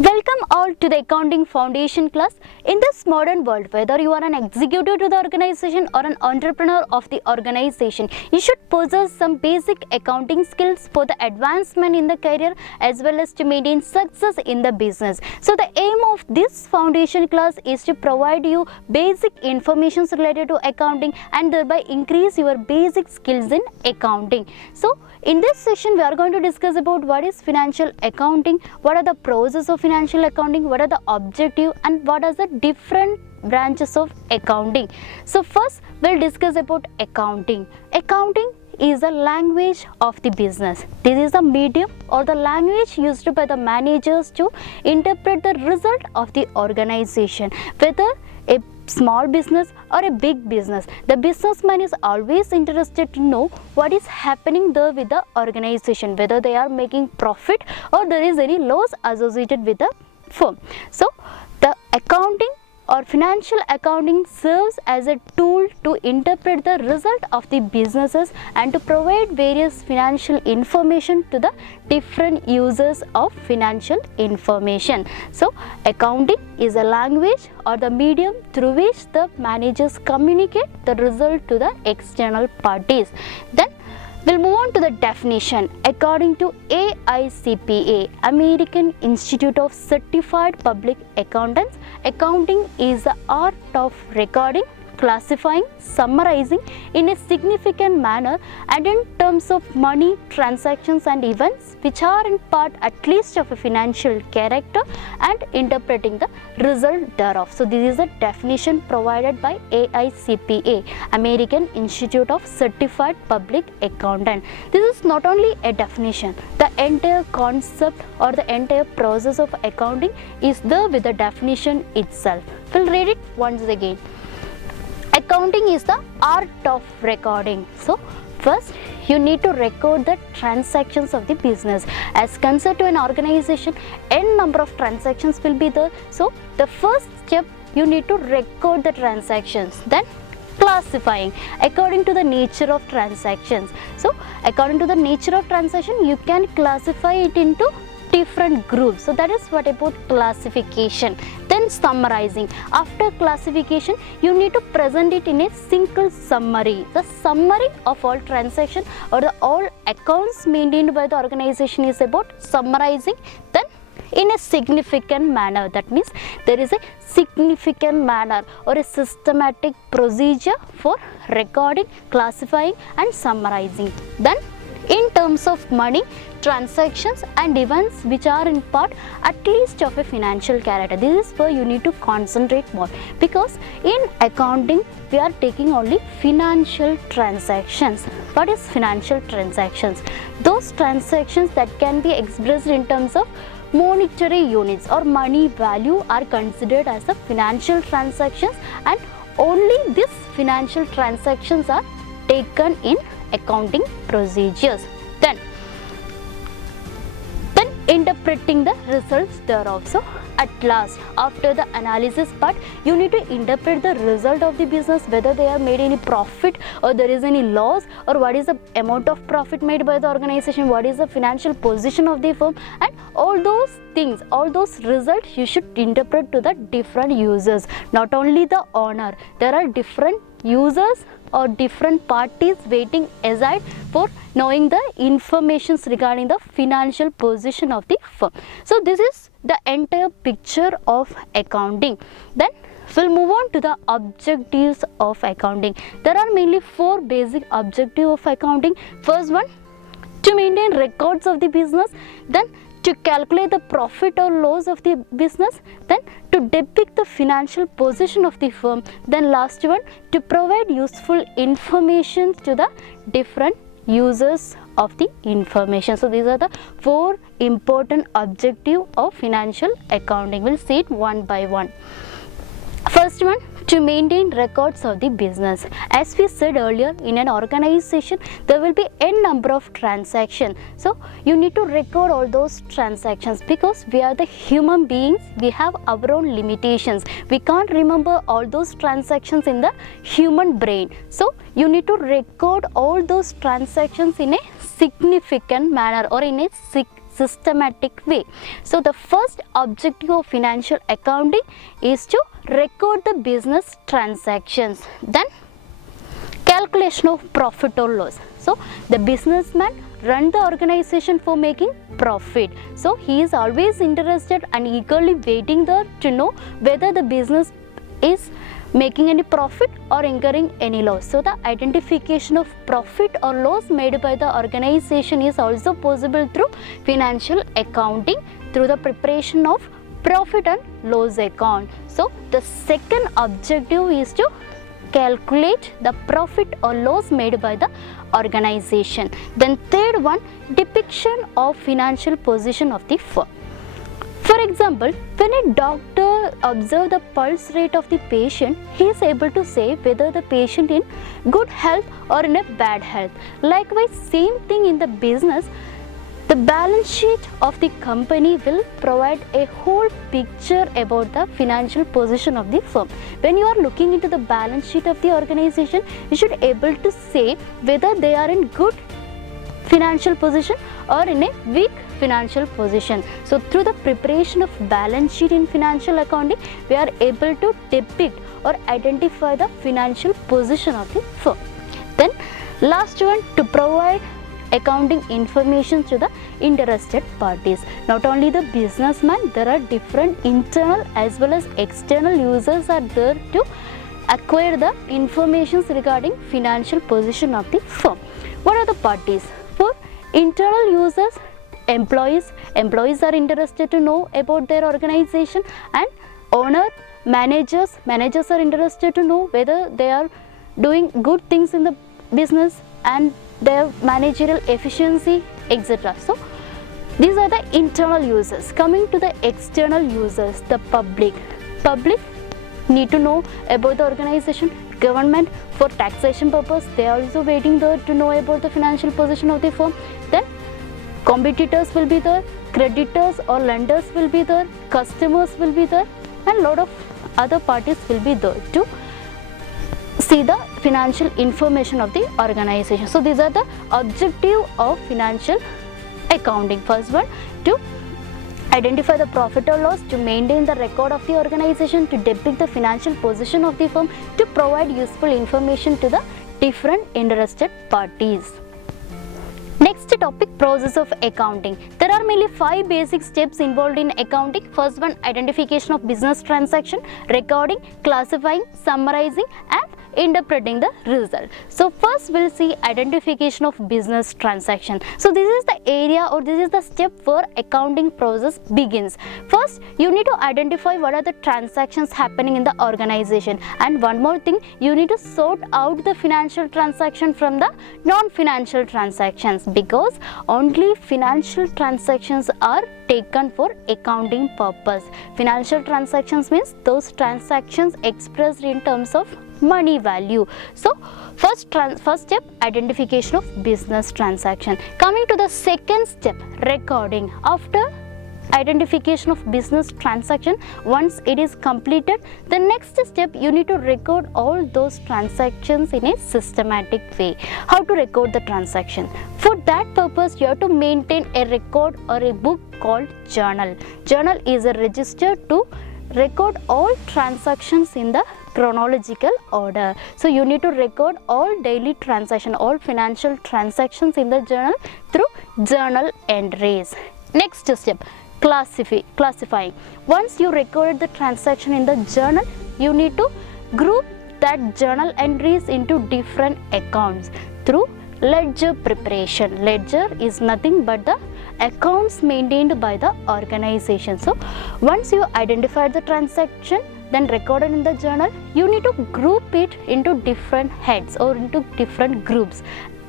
Welcome all to the Accounting Foundation class. In this modern world, whether you are an executive to the organization or an entrepreneur of the organization, you should possess some basic accounting skills for the advancement in the career as well as to maintain success in the business. So the aim of this foundation class is to provide you basic information related to accounting and thereby increase your basic skills in accounting. So in this session, we are going to discuss about what is financial accounting, what are the process of financial accounting, what are the objective and what are the different branches of accounting. So first, we'll discuss about accounting. Accounting is a language of the business. This is the medium or the language used by the managers to interpret the result of the organization, whether a small business or a big business. The businessman is always interested to know what is happening there with the organization, whether they are making profit or there is any loss associated with the firm. So the accounting or financial accounting serves as a tool to interpret the result of the businesses and to provide various financial information to the different users of financial information. So accounting is a language or the medium through which the managers communicate the result to the external parties. Then we'll move on to the definition. According to AICPA, American Institute of Certified Public Accountants, accounting is the art of recording, classifying, summarizing in a significant manner and in terms of money, transactions and events which are in part at least of a financial character and interpreting the result thereof. So this is a definition provided by AICPA, American Institute of Certified Public Accountant. This is not only a definition, the entire concept or the entire process of accounting is there with the definition itself. We'll read it once again. Accounting is the art of recording. So first you need to record the transactions of the business. As concerned to an organization, n number of transactions will be there. So the first step, you need to record the transactions. Then classifying according to the nature of transactions. So according to the nature of transaction, you can classify it into different groups. So that is what about classification. Then summarizing. After classification, you need to present it in a single summary. The summary of all transactions or the all accounts maintained by the organization is about summarizing. Then in a significant manner, that means there is a significant manner or a systematic procedure for recording, classifying and summarizing. Then in terms of money, transactions and events which are in part at least of a financial character. This is where you need to concentrate more, because in accounting we are taking only financial transactions. What is financial transactions? Those transactions that can be expressed in terms of monetary units or money value are considered as the financial transactions, and only these financial transactions are taken in accounting procedures. Then interpreting the results thereof. So at last, after the analysis part, you need to interpret the result of the business, whether they have made any profit or there is any loss, or what is the amount of profit made by the organization, what is the financial position of the firm, and all those things, all those results you should interpret to the different users, not only the owner. There are different users or different parties waiting aside for knowing the informations regarding the financial position of the firm. So this is the entire picture of accounting. Then we'll move on to the objectives of accounting. There are mainly 4 basic objectives of accounting. First one, to maintain records of the business. Then to calculate the profit or loss of the business. Then to depict the financial position of the firm. Then last one, to provide useful information to the different users of the information. So these are the 4 important objectives of financial accounting. We'll see it one by one. First one, to maintain records of the business. As we said earlier, in an organization there will be n number of transactions. So you need to record all those transactions, because we are the human beings, we have our own limitations. We can't remember all those transactions in the human brain. So you need to record all those transactions in a significant manner or in a systematic way. So the first objective of financial accounting is to record the business transactions. Then calculation of profit or loss. So the businessman run the organization for making profit. So he is always interested and eagerly waiting there to know whether the business is making any profit or incurring any loss. So the identification of profit or loss made by the organization is also possible through financial accounting through the preparation of profit and loss account. So the second objective is to calculate the profit or loss made by the organization. Then third one, depiction of financial position of the firm. For example, when a doctor observes the pulse rate of the patient, he is able to say whether the patient is in good health or in a bad health. Likewise, same thing in the business. The balance sheet of the company will provide a whole picture about the financial position of the firm. When you are looking into the balance sheet of the organization, you should be able to say whether they are in good financial position or in a weak financial position. So through the preparation of balance sheet in financial accounting, we are able to depict or identify the financial position of the firm. Then last one, to provide accounting information to the interested parties. Not only the businessman, there are different internal as well as external users are there to acquire the information regarding financial position of the firm. What are the parties? For internal users, employees are interested to know about their organization, and owner, managers are interested to know whether they are doing good things in the business and their managerial efficiency, etc. So these are the internal users. Coming to the external users, the public need to know about the organization. Government, for taxation purpose, they are also waiting there to know about the financial position of the firm. Then competitors will be there, creditors or lenders will be there, customers will be there, and lot of other parties will be there to see the financial information of the organization. So these are the objective of financial accounting. First one, to identify the profit or loss, to maintain the record of the organization, to depict the financial position of the firm, to provide useful information to the different interested parties. Next topic, process of accounting. There are mainly 5 basic steps involved in accounting. First one, identification of business transaction, recording, classifying, summarizing, and interpreting the result. So first we'll see identification of business transaction. So this is the area, or this is the step where accounting process begins. First, you need to identify what are the transactions happening in the organization, and one more thing, you need to sort out the financial transaction from the non-financial transactions, because only financial transactions are taken for accounting purpose. Financial transactions means those transactions expressed in terms of money value. So first step, identification of business transaction. Coming to the second step, recording. After identification of business transaction, once it is completed, the next step, you need to record all those transactions in a systematic way. How to record the transaction? For that purpose, you have to maintain a record or a book called journal. Journal is a register to record all transactions in the chronological order. So you need to record all daily transaction, all financial transactions in the journal through journal entries. Next step, classifying. Once you recorded the transaction in the journal, you need to group that journal entries into different accounts through ledger preparation. Ledger is nothing but the accounts maintained by the organization. So once you identified the transaction, then recorded in the journal, you need to group it into different heads or into different groups.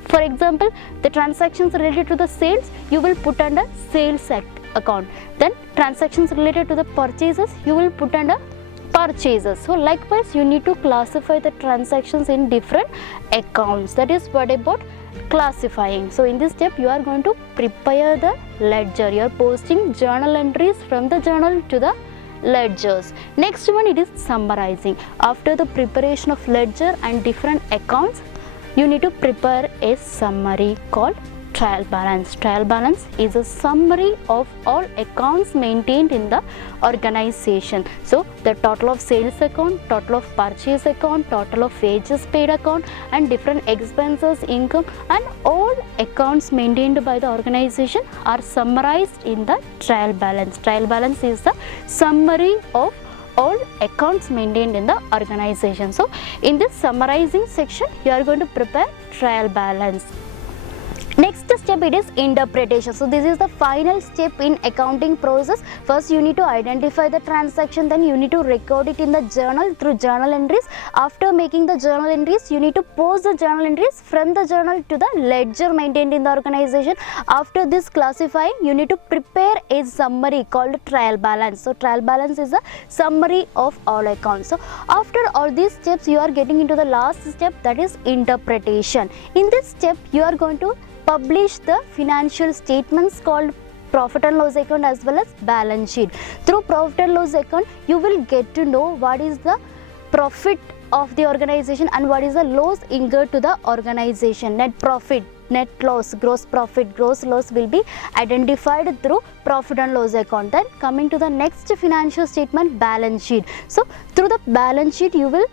For example, the transactions related to the sales, you will put under sales account. Then transactions related to the purchases, you will put under purchases. So likewise, you need to classify the transactions in different accounts. That is what about classifying. So in this step, you are going to prepare the ledger. You are posting journal entries from the journal to the ledgers. Next one, it is summarizing. After the preparation of ledger and different accounts, you need to prepare a summary called trial balance. Trial balance is a summary of all accounts maintained in the organization. So the total of sales account, total of purchase account, total of wages paid account, and different expenses, income, and all accounts maintained by the organization are summarized in the trial balance. Trial balance is the summary of all accounts maintained in the organization. So in this summarizing section, you are going to prepare trial balance. Next step, it is interpretation. So this is the final step in accounting process. First you need to identify the transaction, then you need to record it in the journal through journal entries. After making the journal entries, you need to post the journal entries from the journal to the ledger maintained in the organization. After this classifying, you need to prepare a summary called trial balance. So trial balance is a summary of all accounts. So after all these steps, you are getting into the last step, that is interpretation. In this step, you are going to publish the financial statements called profit and loss account as well as balance sheet. Through profit and loss account, you will get to know what is the profit of the organization and what is the loss incurred to the organization. Net profit, net loss, gross profit, gross loss will be identified through profit and loss account. Then coming to the next financial statement, balance sheet. So through the balance sheet, you will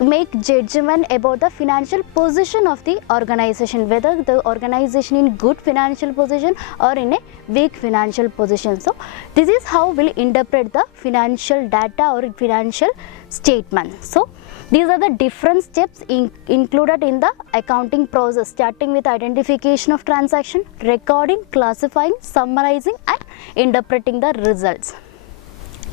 make judgment about the financial position of the organization, whether the organization in good financial position or in a weak financial position. So this is how we'll interpret the financial data or financial statement. So these are the different steps included in the accounting process, starting with identification of transaction, recording, classifying, summarizing, and interpreting the results.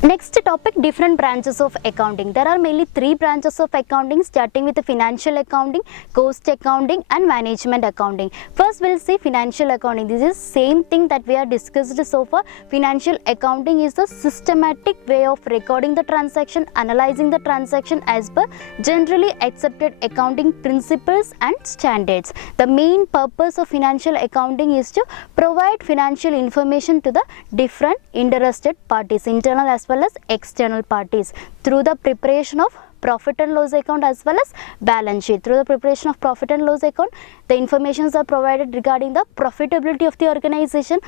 Next topic, different branches of accounting. There are mainly three branches of accounting, starting with the financial accounting, cost accounting, and management accounting. First we'll see financial accounting. This is same thing that we have discussed so far. Financial accounting is the systematic way of recording the transaction, analyzing the transaction as per generally accepted accounting principles and standards. The main purpose of financial accounting is to provide financial information to the different interested parties, internal as well as external parties, through the preparation of profit and loss account as well as balance sheet. Through the preparation of profit and loss account, the informations are provided regarding the profitability of the organization.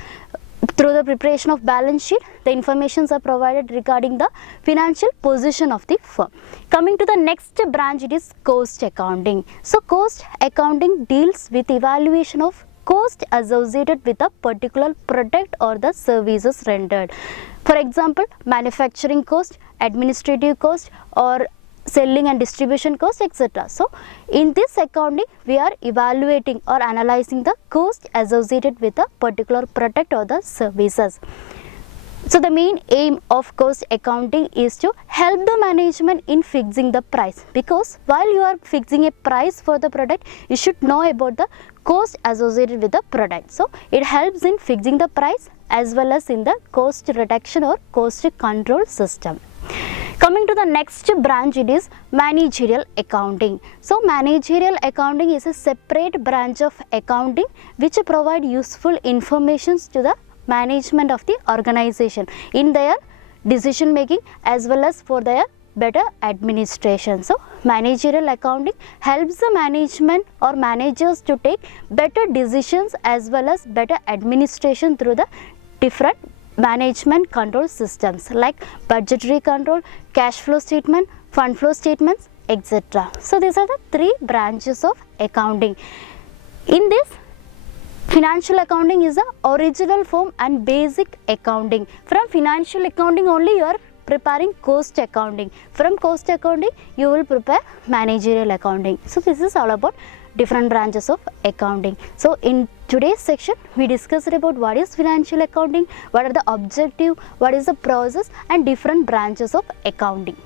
Through the preparation of balance sheet, the informations are provided regarding the financial position of the firm. Coming to the next branch, it is cost accounting. So cost accounting deals with evaluation of cost associated with a particular product or the services rendered. For example, manufacturing cost, administrative cost, or selling and distribution cost, etc. So in this accounting, we are evaluating or analyzing the cost associated with a particular product or the services. So the main aim of cost accounting is to help the management in fixing the price, because while you are fixing a price for the product, you should know about the cost associated with the product. So it helps in fixing the price as well as in the cost reduction or cost control system. Coming to the next branch, it is managerial accounting. So managerial accounting is a separate branch of accounting which provide useful information to the management of the organization in their decision making as well as for their better administration. So managerial accounting helps the management or managers to take better decisions as well as better administration through the different management control systems like budgetary control, cash flow statement, fund flow statements, etc. So these are the three branches of accounting. In this, financial accounting is the original form and basic accounting. From financial accounting only you are preparing cost accounting. From cost accounting you will prepare managerial accounting. So this is all about different branches of accounting. So in today's section we discussed about what is financial accounting, what are the objective, what is the process, and different branches of accounting.